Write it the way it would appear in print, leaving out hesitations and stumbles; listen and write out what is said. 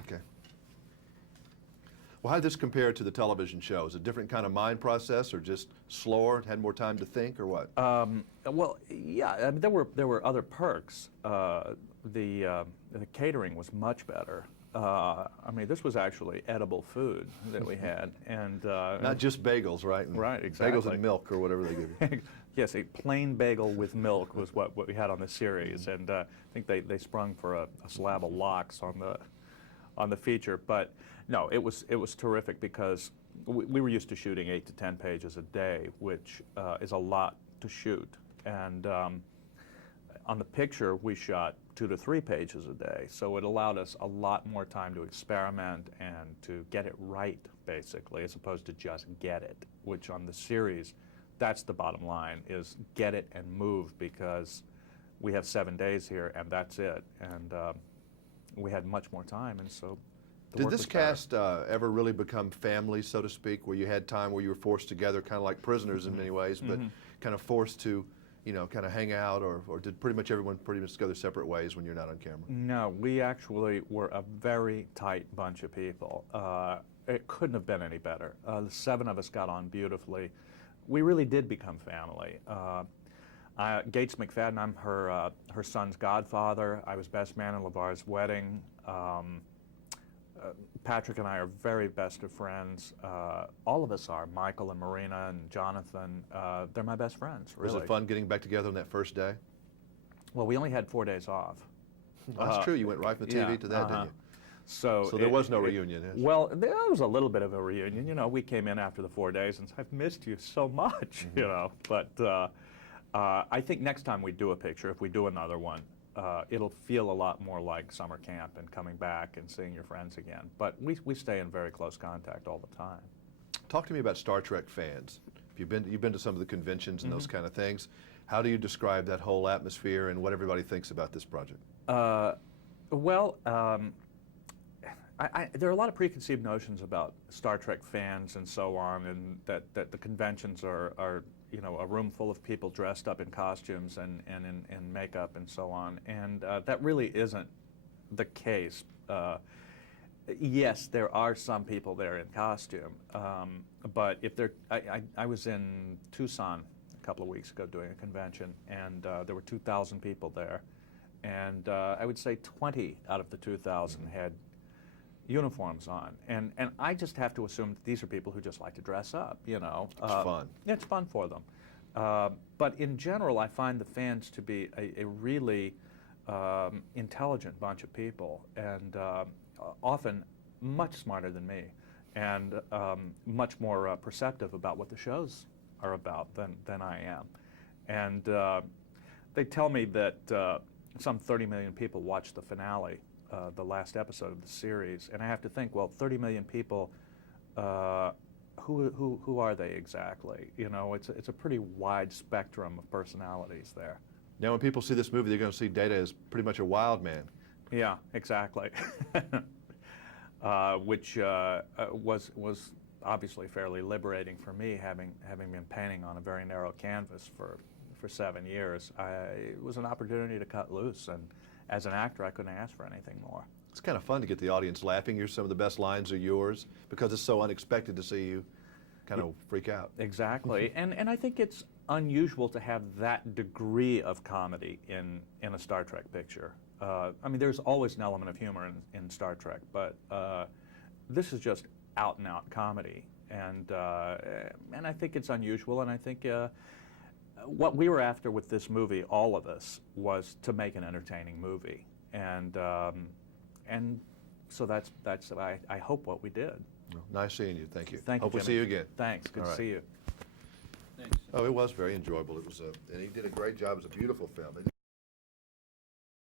Okay. Well, how did this compare to the television show? Is it a different kind of mind process, or just slower, had more time to think, or what? Well, yeah, I mean, there were other perks. The catering was much better. I mean, this was actually edible food that we had, and not just bagels, right? And right, exactly. Bagels and milk, or whatever they give you. Yes, a plain bagel with milk was what we had on the series, and I think they sprung for a slab of lox on the feature. But no, it was terrific because we were used to shooting 8 to 10 pages a day, which is a lot to shoot, and on the picture we shot 2 to 3 pages a day, so it allowed us a lot more time to experiment and to get it right, basically, as opposed to just get it, which on the series, that's the bottom line, is get it and move, because we have 7 days here and that's it, and we had much more time, and so the Did work this was better. cast ever really become family, so to speak, where you had time where you were forced together, kind of like prisoners in many ways, but kind of forced to, you know, kind of hang out, or did pretty much everyone pretty much go their separate ways when you're not on camera? No, we actually were a very tight bunch of people. It couldn't have been any better. The 7 of us got on beautifully. We really did become family. Gates McFadden, I'm her son's godfather. I was best man in LeVar's wedding. Patrick and I are very best of friends. All of us are. Michael and Marina and Jonathan, they're my best friends, really. Was it fun getting back together on that first day? Well, we only had 4 days off. That's true. You went right from the TV to that, didn't you? So there was no reunion. Yes. Well, there was a little bit of a reunion. You know, we came in after the 4 days and said, I've missed you so much, you know. But I think next time we do a picture, if we do another one, it'll feel a lot more like summer camp and coming back and seeing your friends again. But we stay in very close contact all the time. Talk to me about Star Trek fans. You've been to some of the conventions and those kind of things. How do you describe that whole atmosphere and what everybody thinks about this project? Well, there are a lot of preconceived notions about Star Trek fans and so on, and that the conventions are you know, a room full of people dressed up in costumes and in makeup and so on, and that really isn't the case. Yes, there are some people there in costume, but if they're, I was in Tucson a couple of weeks ago doing a convention, and there were 2,000 people there, and I would say 20 out of the 2,000 had uniforms on, and I just have to assume that these are people who just like to dress up, you know. It's fun. It's fun for them. But in general, I find the fans to be a really intelligent bunch of people, and often much smarter than me, and much more perceptive about what the shows are about than I am. And they tell me that some 30 million people watched the finale, the last episode of the series, and I have to think, well, 30 million people, who are they exactly? You know, it's a pretty wide spectrum of personalities there. Now, when people see this movie, they're going to see Data as pretty much a wild man. Yeah, exactly. Which was obviously fairly liberating for me, having been painting on a very narrow canvas for 7 years. It was an opportunity to cut loose, and as an actor, I couldn't ask for anything more. It's kind of fun to get the audience laughing. Some of the best lines are yours because it's so unexpected to see you kind of freak out. Exactly, and I think it's unusual to have that degree of comedy in a Star Trek picture. I mean, there's always an element of humor in Star Trek, but this is just out-and-out comedy, and I think it's unusual, and I think what we were after with this movie, all of us, was to make an entertaining movie, and so that's I hope what we did. Well, nice seeing you. Thank you. Thank you. Hope we'll see you again. Thanks. Good to see you. Thanks. Oh, it was very enjoyable. It was, and he did a great job. It was a beautiful film.